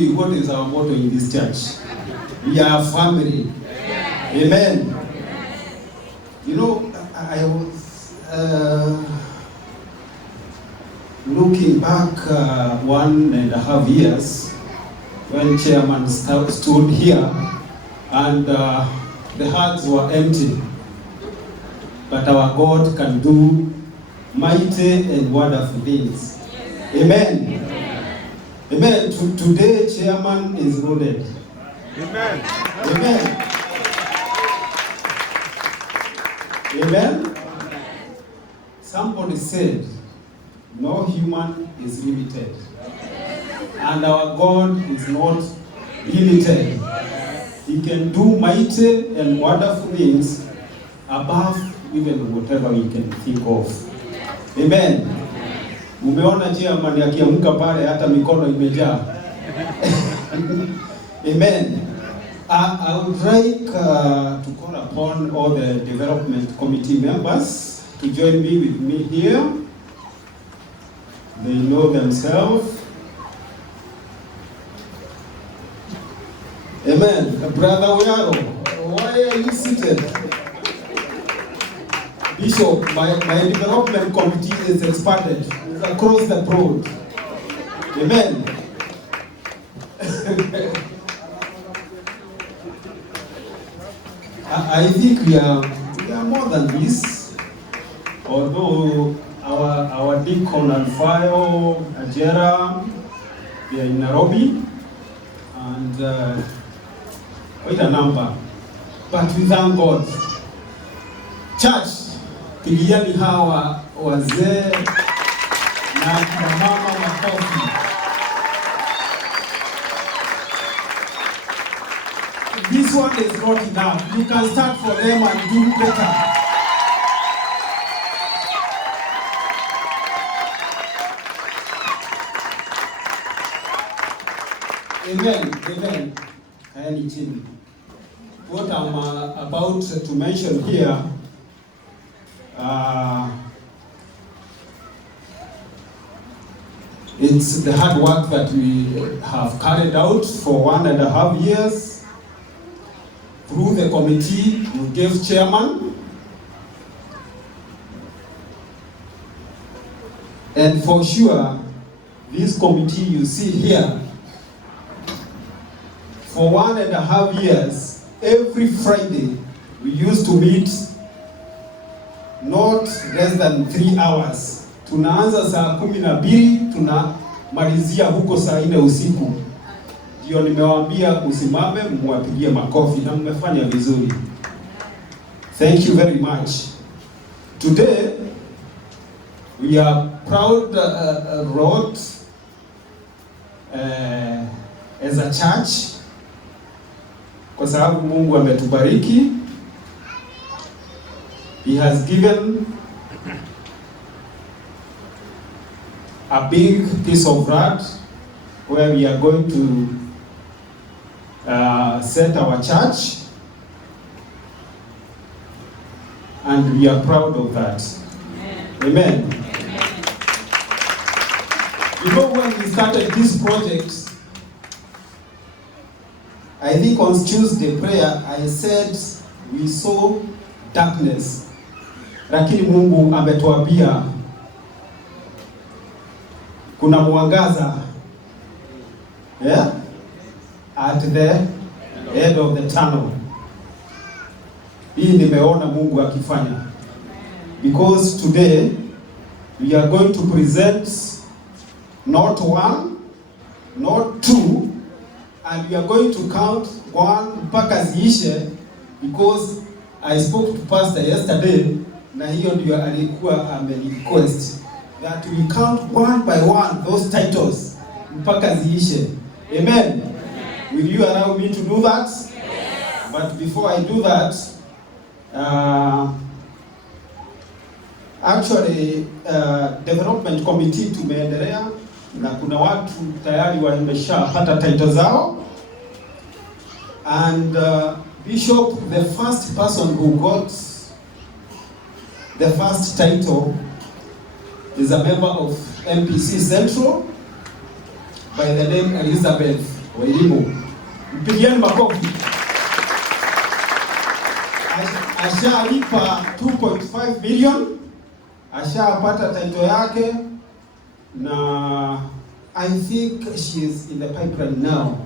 hujui what is our motto in this church. We are family. Amen. You know, I was looking back 1.5 years when chairman stood here and the hearts were empty. But our God can do mighty and wonderful things. Amen. Amen. Today, chairman is loaded. Amen. Amen. Amen. Somebody said, no human is limited. And our God is not limited. He can do mighty and wonderful things above even whatever we can think of. Amen. Umeona chairman akiamka pale hata mikono imejaa. Amen. I would like to call upon all the development committee members to join me with me here. They know themselves. Amen. Brother Oyaro, why are you seated? Bishop, my development committee is expanded. It's across the road. Amen. I think we are more than this. Although our deacon and fire, Ajera, they are in Nairobi, and quite a number. But we thank God. Church, pigiani hawa wazee na mama makofi. This one is not enough. You can start for them and do better. Amen. Amen. Kayani chini. What I'm about to mention here, it's the hard work that we have carried out for 1.5 years. Through the committee, we gave chairman. And for sure, this committee you see here, for 1.5 years, every Friday, we used to meet not less than 3 hours. Tunaanza saa 12, tunamalizia huko saa 4 usiku. Ndio nimewaambia usimame mwapigie makofi na mmefanya vizuri. Thank you very much. Today we are proud Road as a church kwa sababu Mungu ametubariki. He has given a big piece of land where we are going to set our church, and we are proud of that. Amen. Amen. You know, when we started this project, I think on Tuesday prayer, I said we saw darkness, lakini Mungu ametuambia kuna mwangaza. Yeah? At the end of the tunnel. Hii nimeona Mungu akifanya. Because today we are going to present not 1, not 2, and we are going to count 1 mpaka ziishe, because I spoke to pastor yesterday na hiyo ndio alikuwa amerequest that we count 1 by 1 those titles mpaka ziishe. Amen. Will you allow me to do that? Yes. But before I do that, actually development committee tumeendelea na kuna watu tayari wameshapata title zao, and Bishop, the first person who got the first title is a member of MPC Central by the name Elizabeth wa elimu. Mpigieni makofi. Ashalipa 2.5 million, ashapata title yake, na I think she is in the pipeline now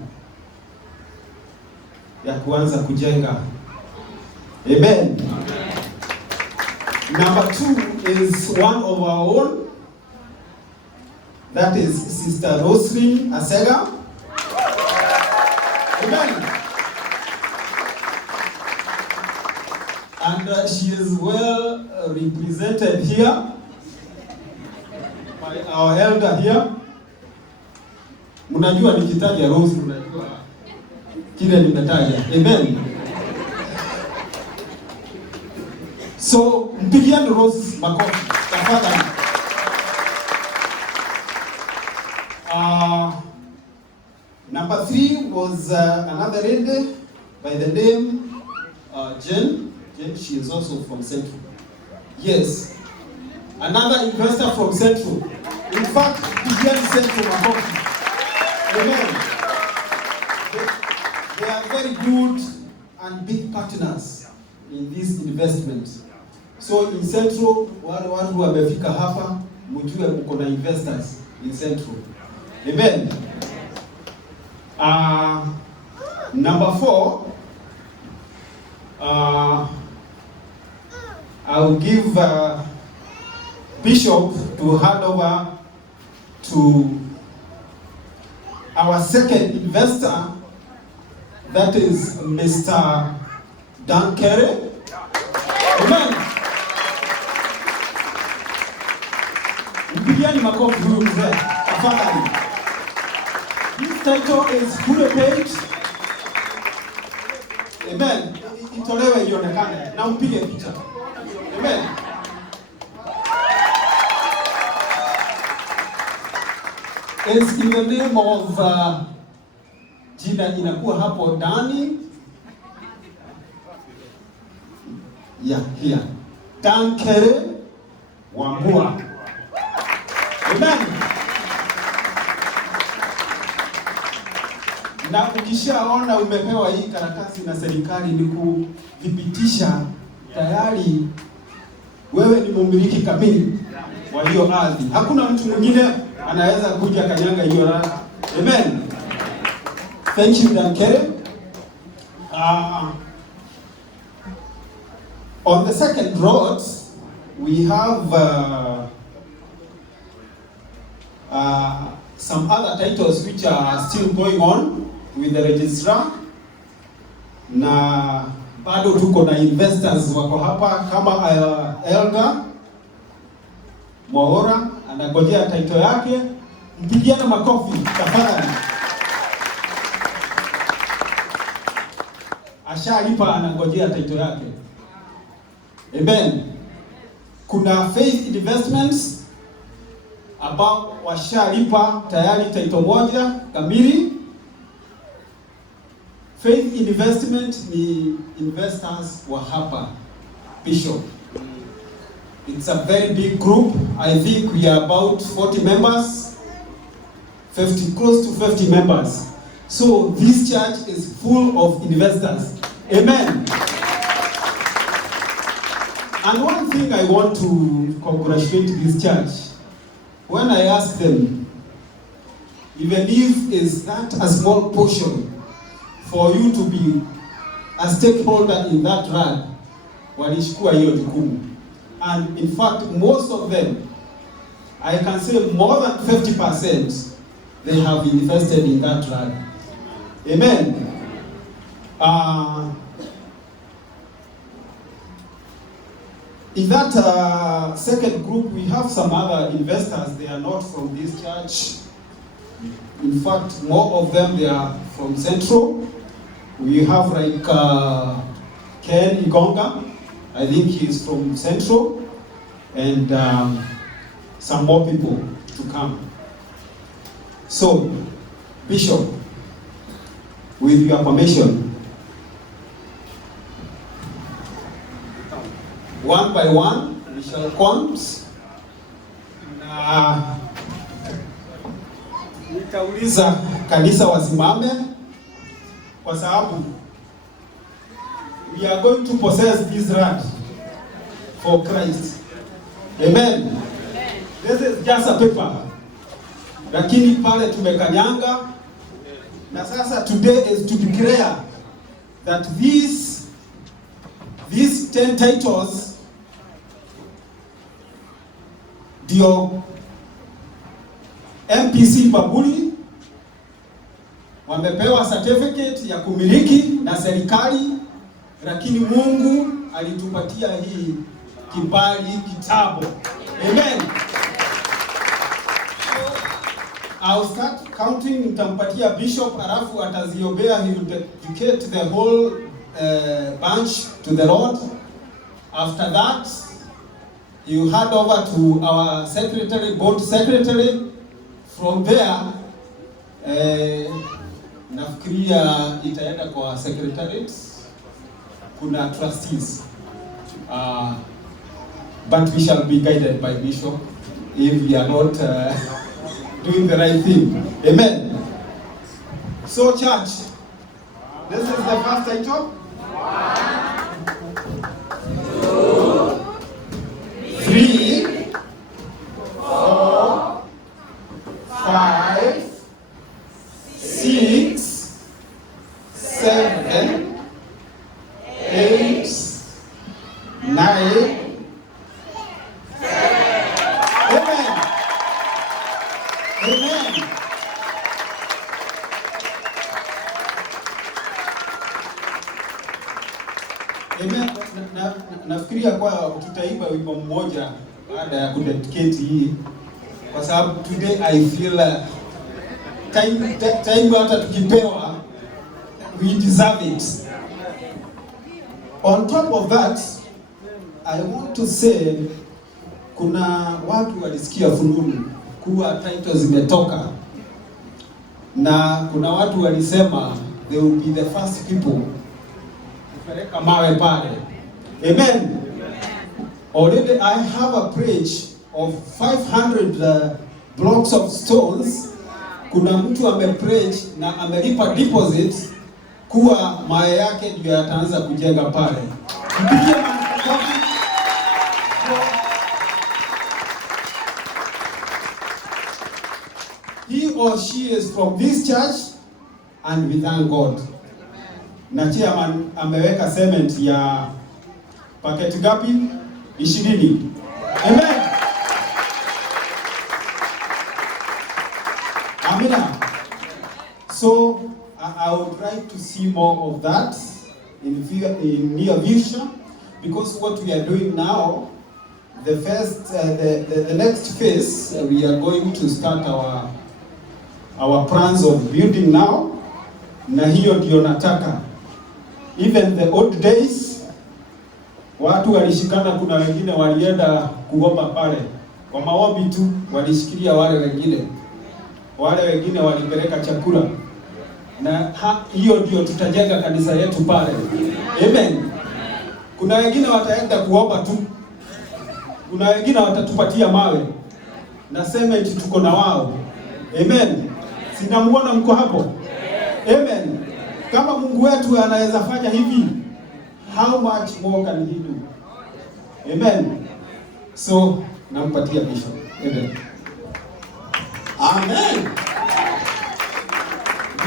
ya kuanza kujenga. Amen. Number 2 is one of our own. That is Sister Roslyn Asega. Amen. And she is well represented here by our elder here. Mnajua nikitaja Rose, mnajua kile nimetaja. Amen. So mpigieni Rose makofi tafadhali. Number 3 was another lady by the name Jen. She is also from Central. Yes, another investor from Central. In fact, mpigieni Central makofi. Amen. They are very good and big partners in this investment. So in Central, wale watu wamefika hapa, mjue mko na investors in Central. Amen. Number 4, I will give Bishop to hand over to our second investor, that is Mr. Dan Kerry. Amen. Mpigieni makofi huyu mzee tafadhali. This title is fully paid. Amen. Itolewe ionekane na mpige picha. Amen. It's in the name of jina inakuwa hapo ndani. Here. Dan Kerry Wambua. Amen. Na ukishaona umepewa hii karatasi na serikali ni kudhibitisha tayari wewe ni mmiliki kamili wa hiyo ardhi. Hakuna mtu mwingine anaweza kuja kanyanga hiyo ardhi. Amen. Thank you, Dan Kerry. On the second road, we have some other titles which are still going on with the registrar. Na bado tuko na investors wako hapa kama Elga Mwahora anagojea title yake. Mpigiane makofi tafadhali. Ashalipa anagojea title yake. Amen. Kuna Faith Investments ambao washalipa tayari title moja kamili. Faith Investment ni investors wa hapa Bishop. It's a very big group. I think we are about 40 members, close to 50 members. So this church is full of investors. Amen. And one thing I want to congratulate this church, when I ask them, even if is that a small portion for you to be a stakeholder in that land, walishukua hiyo jukumu. And in fact, most of them, I can say more than 50%, they have invested in that land. Amen. In that second group, we have some other investors. They are not from this church. In fact, more of them, they are from Central. We have like Ken Igonga. I think he is from Central. And some more people to come. So, Bishop, with your permission, one by one, we shall count. Nitauliza kanisa wasimame kwa sababu we are going to possess this land for Christ. Amen. This is just a paper. Lakini pale tumekanyanga na sasa today is to declare that these 10 titles ndio MPC Babuli wamepewa certificate ya kumiliki na serikali, lakini Mungu alitupatia hii kibali kitabu. Amen. I'll start counting, nitampatia bishop alafu ataziombea, he will dedicate the whole bunch to the Lord. After that, you hand over to our secretary, board secretary. From there, nafikiria itaenda kwa secretariat, kuna trustees. But we shall be guided by bishop if we are not doing the right thing. Amen. So church, this is the first title. 1, 2, 3, 4, 5, 6, 7, 8, 9. Amen. Amen. Amen. Nafikiria kwa tutaimba wimbo mmoja baada ya kudedicate hii, kwa sababu today I feel time hata tukipewa we deserve it. On top of that, I want to say kuna watu walisikia fununu kuwa titles zimetoka, na kuna watu walisema they will be the first people kupeleka mawe pale. Amen. Already I have a pledge of 500 blocks of stones. Kuna mtu amepledge na amelipa deposit kuwa mawe yake ndio yataanza kujenga pale. Mpigie makofi. He or she is from this church and we thank God. Na chairman ameweka cement ya paketi gapi? 20. Amen. Amina. So I would like to see more of that in near future, because what we are doing now, the next phase, we are going to start our plans of building now. Na hiyo ndio nataka. Even the old days, watu walishikana, kuna wengine walienda kuomba pale kwa maombi tu, walishikilia wale wengine walipeleka chakula, na hiyo ndio tutajenga kanisa yetu pale. Amen. Kuna wengine wataenda kuomba tu, kuna wengine watatupatia mawe na cement, tuko na wao. Amen. Sinamuona mko hapo. Amen. Kama Mungu wetu anaweza fanya hivi, how much more can he do? Amen. So nampatia bishop. Amen. Amen.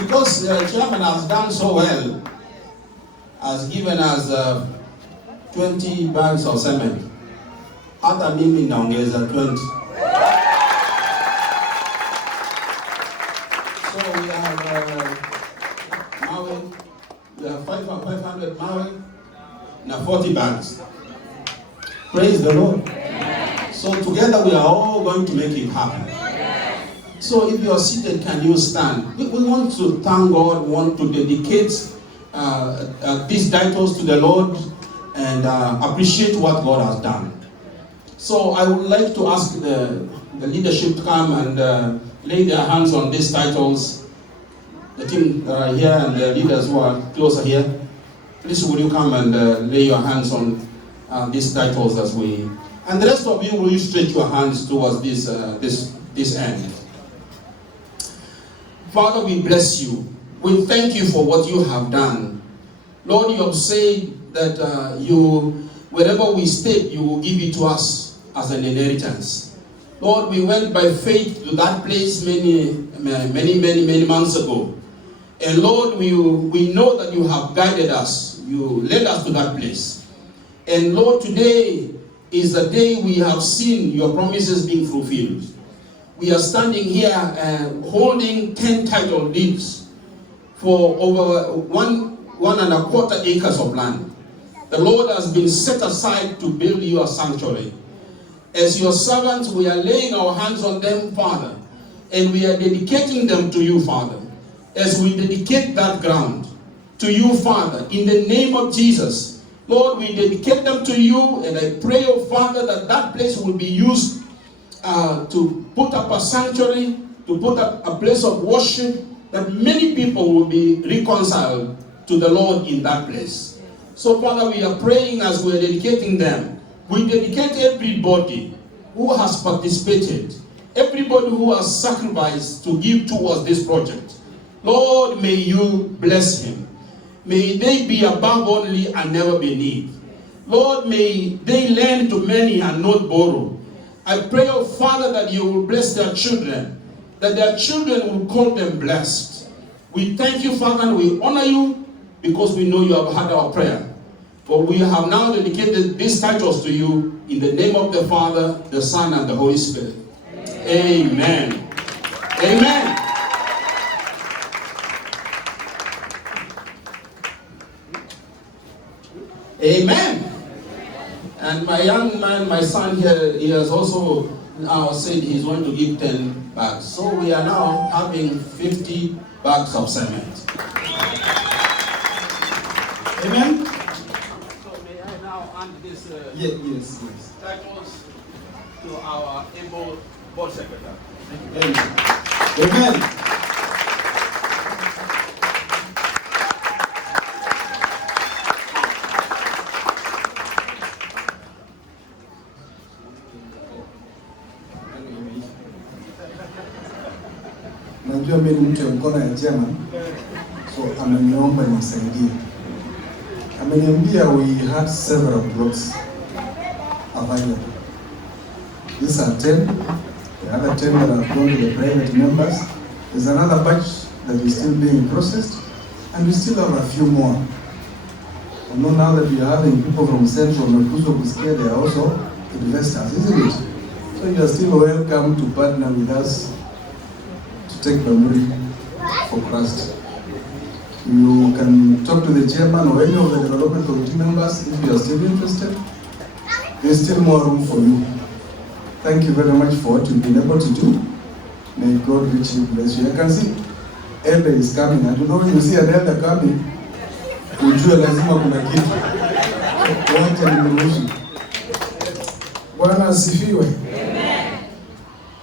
Because the chairman has done so well, has given us 20 bags of cement. Hata mimi naongeza 20. So we have mawe, we have 500 mawe, na 40 bags. Praise the Lord. So together we are all going to make it happen. So if you are seated, can you stand? We want to thank God, we want to dedicate these titles to the Lord and appreciate what God has done. So I would like to ask the leadership to come and lay their hands on these titles. The team that are here and the leaders who are closer here, please will you come and lay your hands on these titles as we... And the rest of you, will you stretch your hands towards this end? Father, we bless you. We thank you for what you have done. Lord, you have said that wherever we stay, you will give it to us as an inheritance. Lord, we went by faith to that place many months ago. And Lord, we know that you have guided us. You led us to that place. And Lord, today is the day we have seen your promises being fulfilled. We are standing here holding 10 title deeds for over 1.25 acres of land. The Lord has been set aside to build you a sanctuary. As your servants, we are laying our hands on them, Father, and we are dedicating them to you, Father. As we dedicate that ground to you, Father, in the name of Jesus, Lord, we dedicate them to you, and I pray, oh Father, that that place will be used to put up a sanctuary, to put up a place of worship, that many people will be reconciled to the Lord in that place. So, Father, we are praying as we are dedicating them. We dedicate everybody who has participated, everybody who has sacrificed to give towards this project. Lord, may you bless him. May they be above only and never beneath. Lord, may they lend to many and not borrow. I pray, oh Father, that you will bless their children, that their children will call them blessed. We thank you, Father, and we honor you because we know you have heard our prayer. For we have now dedicated these titles to you in the name of the Father, the Son, and the Holy Spirit. Amen. Amen. Amen. And my young man, my son here, he has also now said he's going to give 10 bags. So we are now having 50 bags of cement. Amen. So may I now hand this Yes. titles to our able board secretary. Amen. Najua mimi ni mtu ya mkono ya chairman, so ameniomba nimsaidie. Ameniambia we had several blocks available. These are 10. The other 10 that are gone to the private members. There's another batch that is still being processed, and we still have a few more. I know now that we are having people from Central Mekuzo Kusikia, they are also investors, isn't it? So you are still welcome to partner with us to take Bamburi for Christ. You can talk to the chairman or any of the development committee members if you are still interested. There's still more room for you. Thank you very much for what you've been able to do. May God richly bless you. I can see elder is coming. I don't know when you see an elder coming, ujue lazima kuna kitu. Wacha nimruhusu. Bwana asifiwe.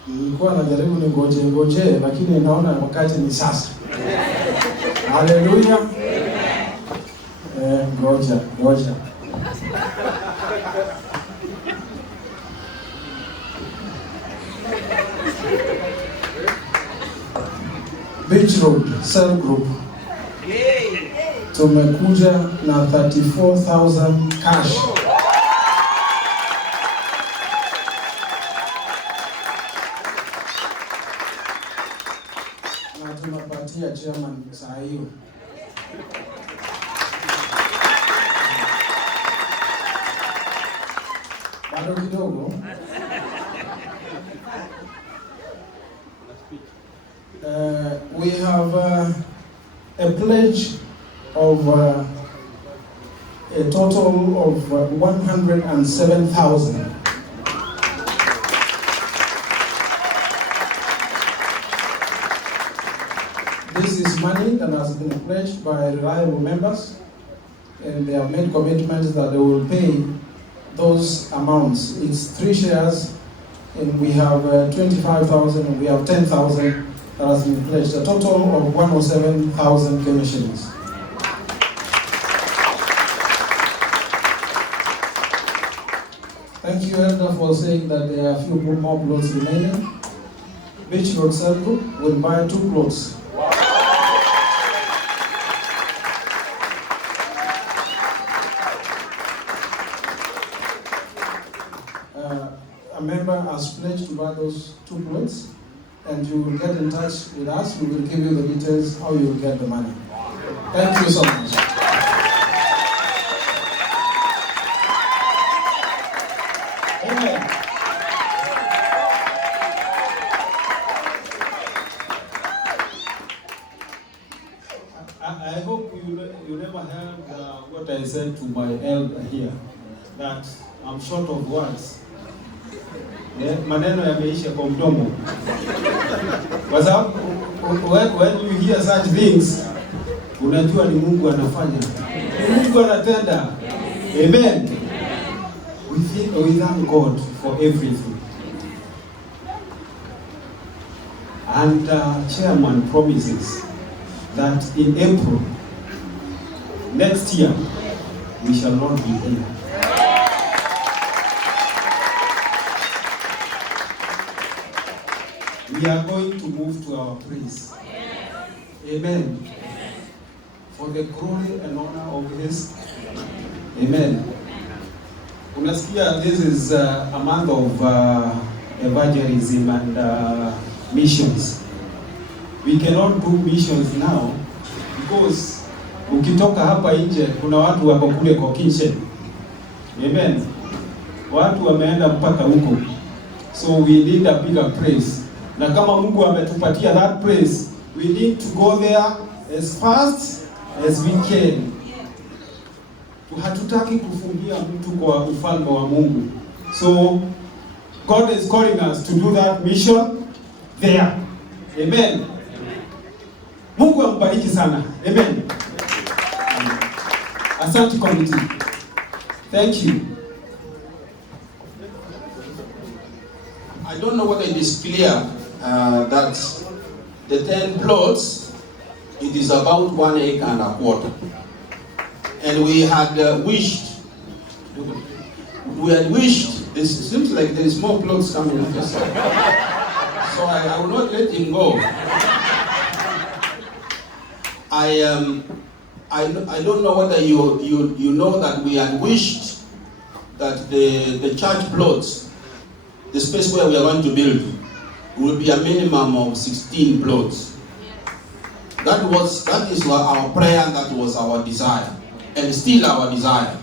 Nilikuwa najaribu ningoje, lakini naona wakati ni sasa. Haleluya. Ngoja. Beach Road Cell Group. Tumekuja na 34,000 cash. Na tunapatia chairman saa hiyo. Bado kidogo. We have a pledge of a total of 107,000. This is money that has been pledged by reliable members, and they have made commitments that they will pay those amounts. It's 3 shares, and we have 25,000, and we have 10,000 that has been pledged. A total of 107,000 Kenya shillings. Thank you, Elder, for saying that there are a few more plots remaining. Beach Road Circle will buy 2 plots. A member has pledged to buy those 2 plots, and you will get in touch with us. We will give you the details how you will get the money. Thank you so much. Amen. I hope you never heard what I said to my elder here, that I'm short of words. Maneno yameisha kwa mdomo. Kwa sababu when you hear such things, unajua ni Mungu anafanya. Ni Mungu anatenda. Amen. We thank God for everything. And chairman promises that in April next year we shall not be here. We are going to move to our praise. Amen. For the glory and honor of His. Amen. Unasikia, this is a month of evangelism and missions. We cannot do missions now because ukitoka hapa nje kuna watu wako kule kwa kitchen. Amen. Watu wameenda mpaka huko. So we need a bigger praise. Na kama Mungu ametupatia that praise, we need to go there as fast as we can. Hatutaki kufungia mtu kwa ufalme wa Mungu. So God is calling us to do that mission there. Amen. Mungu ambariki sana. Amen. Asante committee. Thank you. I don't know whether it is clear that the 10 plots, it is about 1 acre and a quarter. And we had wished, this seems like there is more plots coming up. So I will not let him go. I don't know whether you know that we had wished that the church plots, the space where we are going to build, will be a minimum of 16 plots. That is our prayer, and that was our desire, and still our desire.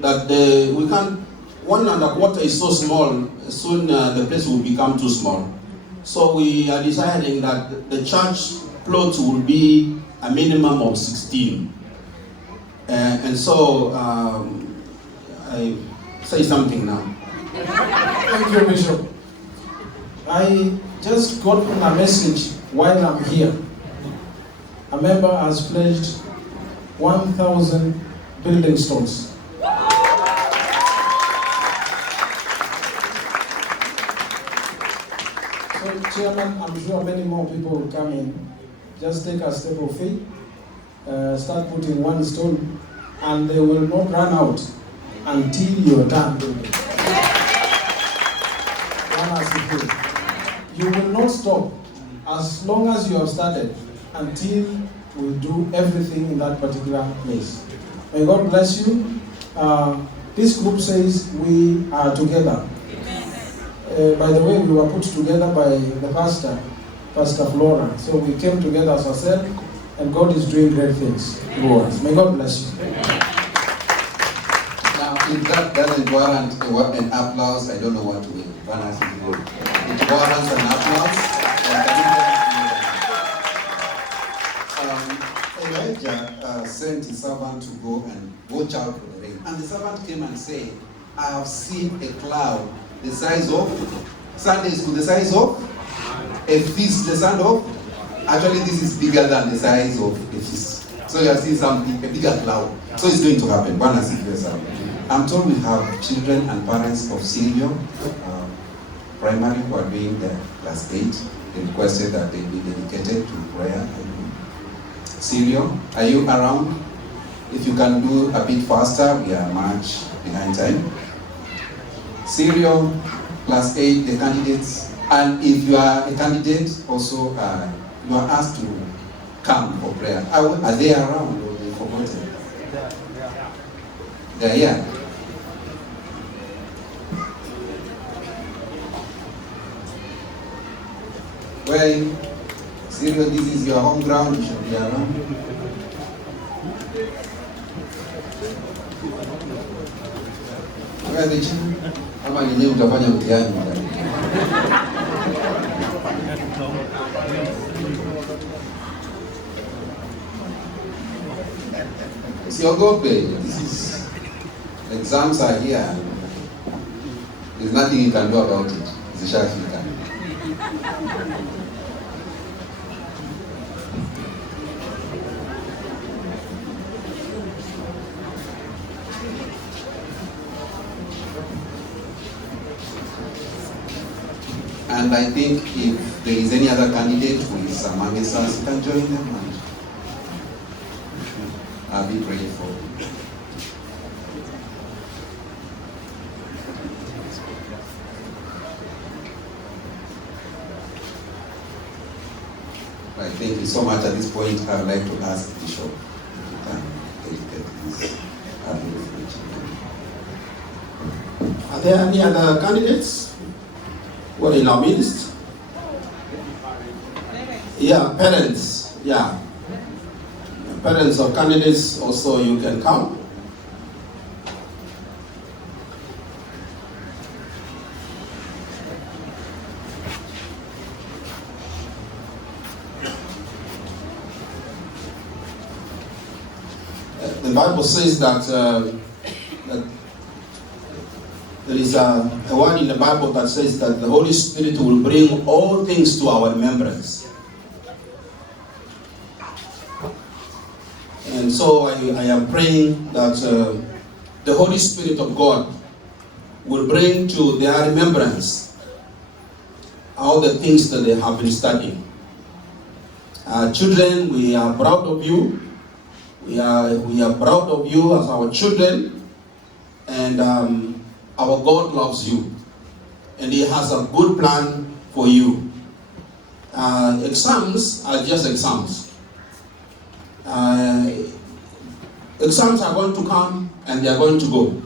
That we can't, 1 and a quarter is so small, soon the place will become too small. So we are deciding that the church plots will be a minimum of 16. And so I say something now. Thank you, Bishop. I just got a message while I'm here. A member has pledged 1,000 building stones. So, Chairman, I'm sure many more people will come in. Just take a step of faith, start putting 1 stone, and they will not run out until you are done building. You will not stop as long as you have started until we do everything in that particular place. May God bless you. This group says we are together. By the way, we were put together by the pastor, Pastor Flora. So we came together as ourselves, and God is doing great things through us. May God bless you. Now, if that doesn't warrant an applause, I don't know what will. It warrants an applause. Elijah sent his servant to go and watch out for the rain. And the servant came and said, I have seen a cloud the size of Sunday school, the size of a fist, the size of. Actually, this is bigger than the size of a fist. So you are seeing something, a bigger cloud. So it's going to happen. I'm told we have children and parents of Syria, primary, who are doing the class 8. They requested that they be dedicated to prayer. Syria, are you around? If you can do a bit faster, we are much behind time. Syria, class 8, the candidates, And if you are a candidate, also you are asked to come for prayer. Are they around or they forgotten? They are here. Well, Syria, this is your home ground, you should be around. Where are the children? Kama ni nyewe utafanya mtihani. Usiogope. This is, exams are here. There's nothing you can do about it. Zishafika. And I think if there is any other candidate who is among us, you can join them and I'll be praying for you. Right, thank you so much. At this point, I would like to ask Bishop if you can dedicate this. Are there any other candidates who are in our midst? Yeah, parents. Yeah. Parents of candidates also, you can come. The Bible says that, that there is a word in the Bible that says that the Holy Spirit will bring all things to our remembrance. And so I am praying that the Holy Spirit of God will bring to their remembrance all the things that they have been studying. Children, we are proud of you. We are proud of you as our children, and our God loves you, and He has a good plan for you. Exams are just exams. Exams are going to come and they are going to go.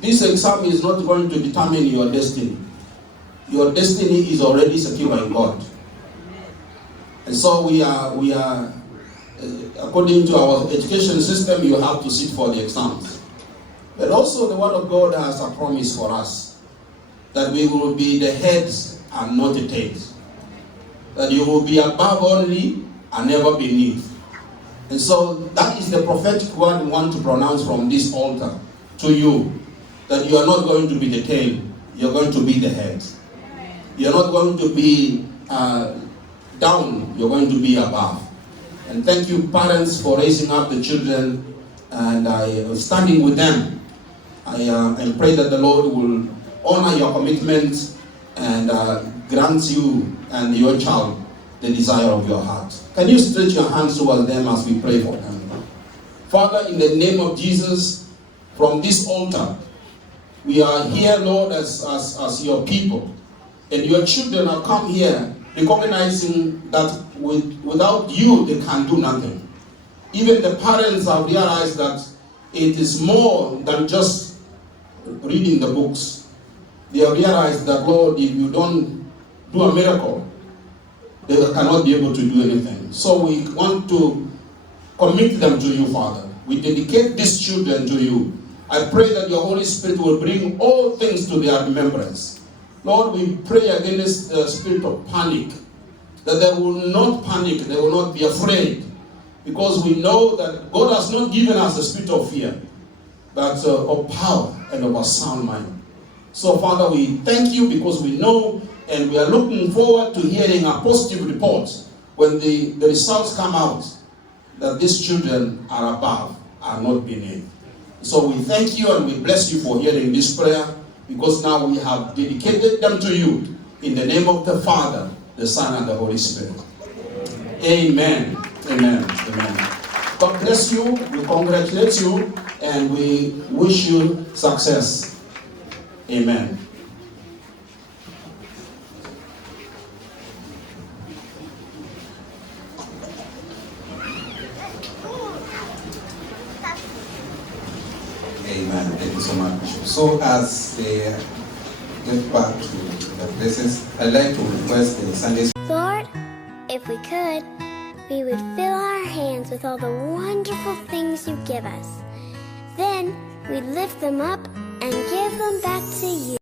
This exam is not going to determine your destiny. Your destiny is already secure in God. And so we are according to our education system, you have to sit for the exams. But also the Word of God has a promise for us, that we will be the heads and not the tails. That you will be above only and never beneath. And so that is the prophetic word we want to pronounce from this altar to you, that you are not going to be the tail, you're going to be the head. You're not going to be down, you're going to be above. And thank you, parents, for raising up the children and standing with them. I pray that the Lord will honor your commitment and grant you and your child the desire of your heart. Can you stretch your hands towards them as we pray for them? Father, in the name of Jesus, from this altar, we are here, Lord, as your people. And your children have come here recognizing that without you, they can do nothing. Even the parents have realized that it is more than just reading the books. They have realized that, Lord, if you don't do a miracle, they cannot be able to do anything. So we want to commit them to you, Father. We dedicate these children to you. I pray that your Holy Spirit will bring all things to their remembrance. Lord, we pray against the spirit of panic, that they will not panic, they will not be afraid, because we know that God has not given us a spirit of fear, but of power and of a sound mind. So, Father, we thank you because we know and we are looking forward to hearing a positive report when the results come out, that these children are above, are not beneath. So we thank you and we bless you for hearing this prayer, because now we have dedicated them to you in the name of the Father, the Son, and the Holy Spirit. Amen. Amen. Amen. God bless you. We congratulate you and we wish you success. Amen. Amen. Thank you so much, Bishop. So as they get back to their places, I'd like to request the Sunday school. Lord, if we could, we would fill our hands with all the wonderful things you give us. Then we'd lift them up and give them back to you.